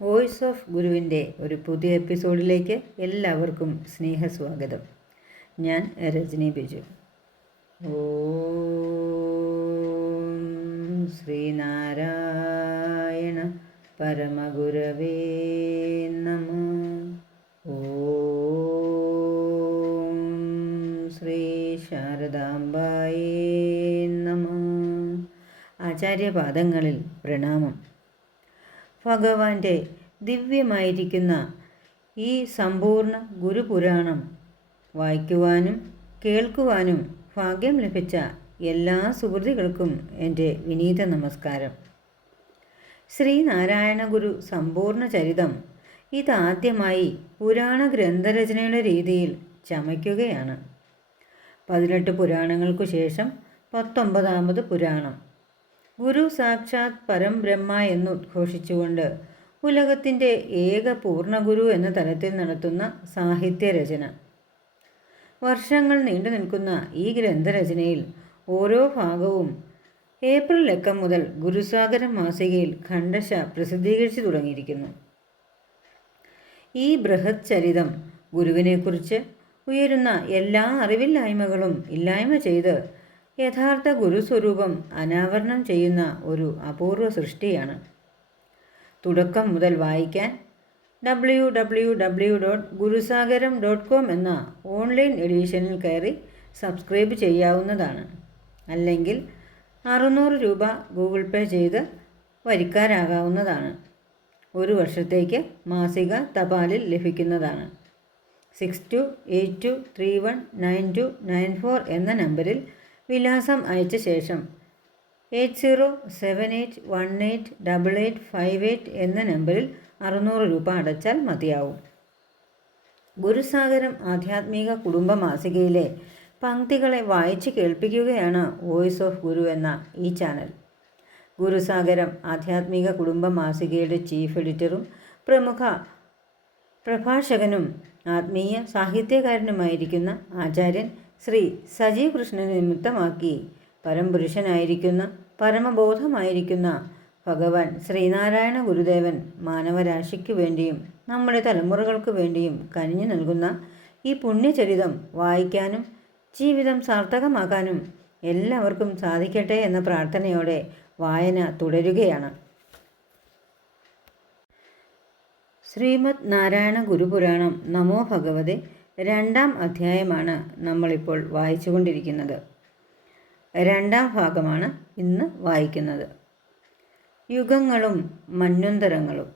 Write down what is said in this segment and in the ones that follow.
Voice of ഗുരുവിൻ്റെ ഒരു പുതിയ എപ്പിസോഡിലേക്ക് എല്ലാവർക്കും സ്നേഹസ്വാഗതം. ഞാൻ രജനി ബിജു. ഓം ശ്രീനാരായണ പരമഗുരവേ നമഃ. ഓം ശ്രീ ശാരദാംബായേ നമഃ. ആചാര്യപാദങ്ങളിൽ പ്രണാമം. ഭഗവാന്റെ ദിവ്യമായിരിക്കുന്ന ഈ സമ്പൂർണ്ണ ഗുരുപുരാണം വായിക്കുവാനും കേൾക്കുവാനും ഭാഗ്യം ലഭിച്ച എല്ലാ സുഹൃത്തുക്കൾക്കും എൻ്റെ വിനീത നമസ്കാരം. ശ്രീനാരായണ ഗുരു സമ്പൂർണ്ണ ചരിതം ഇതാദ്യമായി പുരാണ ഗ്രന്ഥരചനയുടെ രീതിയിൽ ചമയ്ക്കുകയാണ്. 18 പുരാണങ്ങൾക്കു ശേഷം 19ാമത് പുരാണം. ഗുരു സാക്ഷാത് പരംബ്രഹ്മ എന്ന് ഉദ്ഘോഷിച്ചുകൊണ്ട് ഉലകത്തിൻ്റെ ഏക പൂർണ്ണഗുരു എന്ന തലത്തിൽ നടത്തുന്ന സാഹിത്യരചന. വർഷങ്ങൾ നീണ്ടു നിൽക്കുന്ന ഈ ഗ്രന്ഥരചനയിൽ ഓരോ ഭാഗവും ഏപ്രിൽ ലക്കം മുതൽ ഗുരുസാഗരം മാസികയിൽ ഖണ്ഡശ പ്രസിദ്ധീകരിച്ചു തുടങ്ങിയിരിക്കുന്നു. ഈ ബൃഹത് ചരിതം ഗുരുവിനെക്കുറിച്ച് ഉയരുന്ന എല്ലാ അറിവില്ലായ്മകളും ഇല്ലായ്മ ചെയ്ത് യഥാർത്ഥ ഗുരുസ്വരൂപം അനാവരണം ചെയ്യുന്ന ഒരു അപൂർവ സൃഷ്ടിയാണ്. തുടക്കം മുതൽ വായിക്കാൻ www.guruSagaram.com എന്ന ഓൺലൈൻ എഡിഷനിൽ കയറി സബ്സ്ക്രൈബ് ചെയ്യാവുന്നതാണ്. അല്ലെങ്കിൽ 600 രൂപ ഗൂഗിൾ പേ ചെയ്ത് വരിക്കാരാകാവുന്നതാണ്. ഒരു വർഷത്തേക്ക് മാസിക തപാലിൽ ലഭിക്കുന്നതാണ്. 6282319294 എന്ന നമ്പറിൽ വിലാസം അയച്ച ശേഷം 8078188858 എന്ന നമ്പറിൽ 600 രൂപ അടച്ചാൽ മതിയാവും. ഗുരുസാഗരം ആധ്യാത്മിക കുടുംബ മാസികയിലെ പങ്ക്തികളെ വായിച്ച് കേൾപ്പിക്കുകയാണ് വോയിസ് ഓഫ് ഗുരു എന്ന ഈ ചാനൽ. ഗുരുസാഗരം ആധ്യാത്മിക കുടുംബ മാസികയുടെ ചീഫ് എഡിറ്ററും പ്രമുഖ പ്രഭാഷകനും ആത്മീയ സാഹിത്യകാരനുമായിരിക്കുന്ന ആചാര്യൻ ശ്രീ സജീവ് കൃഷ്ണനെ നിമിത്തമാക്കി പരംപുരുഷനായിരിക്കുന്ന പരമബോധമായിരിക്കുന്ന ഭഗവാൻ ശ്രീനാരായണ ഗുരുദേവൻ മാനവരാശിക്കു വേണ്ടിയും നമ്മുടെ തലമുറകൾക്ക് വേണ്ടിയും കനിഞ്ഞു നൽകുന്ന ഈ പുണ്യചരിതം വായിക്കാനും ജീവിതം സാർത്ഥകമാക്കാനും എല്ലാവർക്കും സാധിക്കട്ടെ എന്ന പ്രാർത്ഥനയോടെ വായന തുടരുകയാണ്. ശ്രീമദ് നാരായണ ഗുരുപുരാണം നമോ ഭഗവതേ 2ാം അധ്യായമാണ് നമ്മളിപ്പോൾ വായിച്ചുകൊണ്ടിരിക്കുന്നത്. 2ാം ഭാഗമാണ് ഇന്ന് വായിക്കുന്നത്. യുഗങ്ങളും മന്വന്തരങ്ങളും.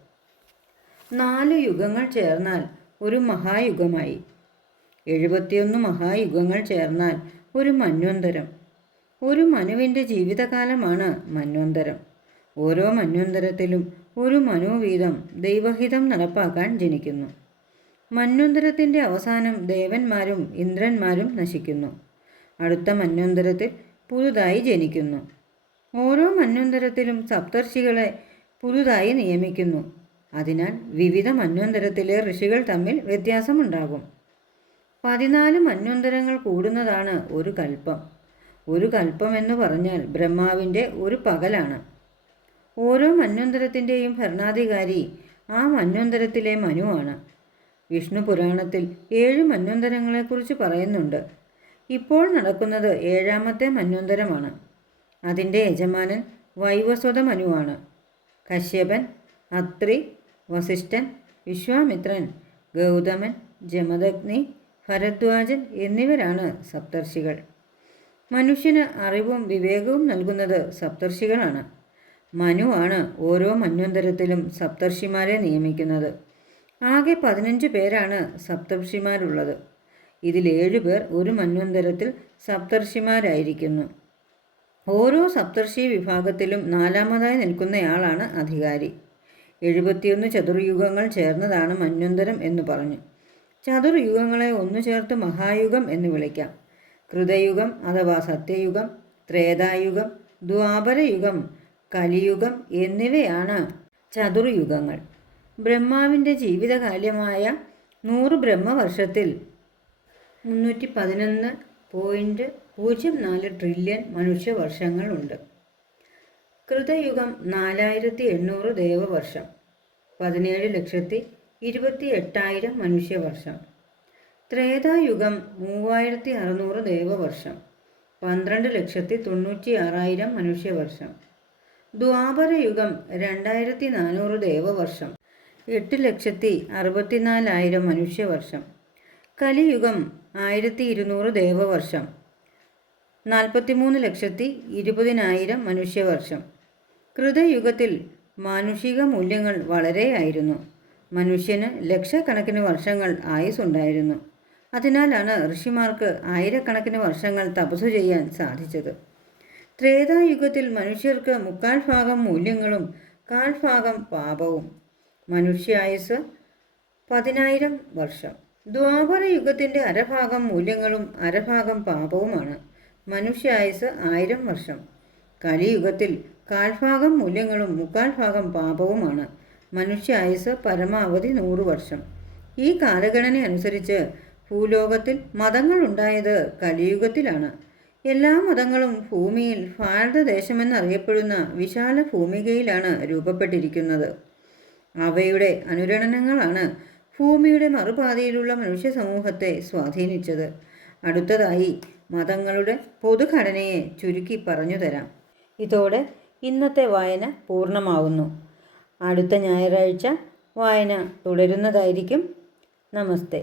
4 യുഗങ്ങൾ ചേർന്നാൽ ഒരു മഹായുഗമായി. 71 മഹായുഗങ്ങൾ ചേർന്നാൽ ഒരു മന്വന്തരം. ഒരു മനുവിൻ്റെ ജീവിതകാലമാണ് മന്വന്തരം. ഓരോ മന്വന്തരത്തിലും ഒരു മനു വീതം ദൈവഹിതം നടപ്പാക്കാൻ ജനിക്കുന്നു. മന്വന്തരത്തിൻ്റെ അവസാനം ദേവന്മാരും ഇന്ദ്രന്മാരും നശിക്കുന്നു. അടുത്ത മന്വന്തരത്തിൽ പുതുതായി ജനിക്കുന്നു. ഓരോ മന്വന്തരത്തിലും സപ്തർഷികളെ പുതുതായി നിയമിക്കുന്നു. അതിനാൽ വിവിധ മന്വന്തരത്തിലെ ഋഷികൾ തമ്മിൽ വ്യത്യാസമുണ്ടാകും. 14 മന്വന്തരങ്ങൾ കൂടുന്നതാണ് ഒരു കൽപ്പം. ഒരു കൽപ്പം എന്ന് പറഞ്ഞാൽ ബ്രഹ്മാവിൻ്റെ ഒരു പകലാണ്. ഓരോ മന്വന്തരത്തിൻ്റെയും ഭരണാധികാരി ആ മന്വന്തരത്തിലെ മനുവാണ്. വിഷ്ണു പുരാണത്തിൽ 7 മന്വന്തരങ്ങളെക്കുറിച്ച് പറയുന്നുണ്ട്. ഇപ്പോൾ നടക്കുന്നത് 7ാമത്തെ മന്വന്തരമാണ്. അതിൻ്റെ യജമാനൻ വൈവസ്വത മനുവാണ്. കശ്യപൻ, അത്രി, വസിഷ്ഠൻ, വിശ്വാമിത്രൻ, ഗൗതമൻ, ജമദഗ്നി, ഭരദ്വാജൻ എന്നിവരാണ് സപ്തർഷികൾ. മനുഷ്യന് അറിവും വിവേകവും നൽകുന്നത് സപ്തർഷികളാണ്. മനുവാണ് ഓരോ മന്വന്തരത്തിലും സപ്തർഷിമാരെ നിയമിക്കുന്നത്. ആകെ 15 പേരാണ് സപ്തർഷിമാരുള്ളത്. ഇതിൽ 7 പേർ ഒരു മന്വന്തരത്തിൽ സപ്തർഷിമാരായിരിക്കുന്നു. ഓരോ സപ്തർഷി വിഭാഗത്തിലും 4ാമതായി നിൽക്കുന്നയാളാണ് അധികാരി. 71 ചതുർയുഗങ്ങൾ ചേർന്നതാണ് മന്വന്തരം എന്ന് പറഞ്ഞു. ചതുർയുഗങ്ങളെ ഒന്നു ചേർത്ത് മഹായുഗം എന്ന് വിളിക്കാം. കൃതയുഗം അഥവാ സത്യയുഗം, ത്രേതായുഗം, ദ്വാപരയുഗം, കലിയുഗം എന്നിവയാണ് ചതുർയുഗങ്ങൾ. ബ്രഹ്മാവിൻ്റെ ജീവിതകാലമായ 100 ബ്രഹ്മവർഷത്തിൽ 311.04 ട്രില്യൺ മനുഷ്യവർഷങ്ങളുണ്ട്. കൃതയുഗം 4800 ദേവവർഷം. 17,28,000 മനുഷ്യവർഷം. ത്രേതായുഗം 3,600 ദേവവർഷം, 12,96,000 മനുഷ്യവർഷം. ദ്വാപരയുഗം 2,400 ദേവവർഷം, 8,64,000 മനുഷ്യവർഷം. കലിയുഗം 1,200 ദേവവർഷം, 43,20,000 മനുഷ്യവർഷം. കൃതയുഗത്തിൽ മാനുഷിക മൂല്യങ്ങൾ വളരെയായിരുന്നു. മനുഷ്യന് ലക്ഷക്കണക്കിന് വർഷങ്ങൾ ആയുസ്സുണ്ടായിരുന്നു. അതിനാലാണ് ഋഷിമാർക്ക് ആയിരക്കണക്കിന് വർഷങ്ങൾ തപസ്സു ചെയ്യാൻ സാധിച്ചത്. ത്രേതായുഗത്തിൽ മനുഷ്യർക്ക് 3/4 മൂല്യങ്ങളും 1/4 പാപവും. മനുഷ്യായുസ് 10,000 വർഷം. ദ്വാപരയുഗത്തിൻ്റെ 1/2 മൂല്യങ്ങളും 1/2 പാപവുമാണ്. മനുഷ്യായുസ് 1000 വർഷം. കലിയുഗത്തിൽ 1/4 മൂല്യങ്ങളും 3/4 പാപവുമാണ്. മനുഷ്യായുസ് പരമാവധി 100 വർഷം. ഈ കാലഗണന അനുസരിച്ച് ഭൂലോകത്തിൽ മതങ്ങളുണ്ടായത് കലിയുഗത്തിലാണ്. എല്ലാ മതങ്ങളും ഭൂമിയിൽ ഭാരതദേശമെന്നറിയപ്പെടുന്ന വിശാല ഭൂമികയിലാണ് രൂപപ്പെട്ടിരിക്കുന്നത്. അവയുടെ അനുരണനങ്ങളാണ് ഭൂമിയുടെ മറുപാതിയിലുള്ള മനുഷ്യ സമൂഹത്തെ സ്വാധീനിച്ചത്. അടുത്തതായി മതങ്ങളുടെ പൊതുഘടനയെ ചുരുക്കി പറഞ്ഞു തരാം. ഇതോടെ ഇന്നത്തെ വായന പൂർണ്ണമാവുന്നു. അടുത്ത ഞായറാഴ്ച വായന തുടരുന്നതായിരിക്കും. നമസ്തേ.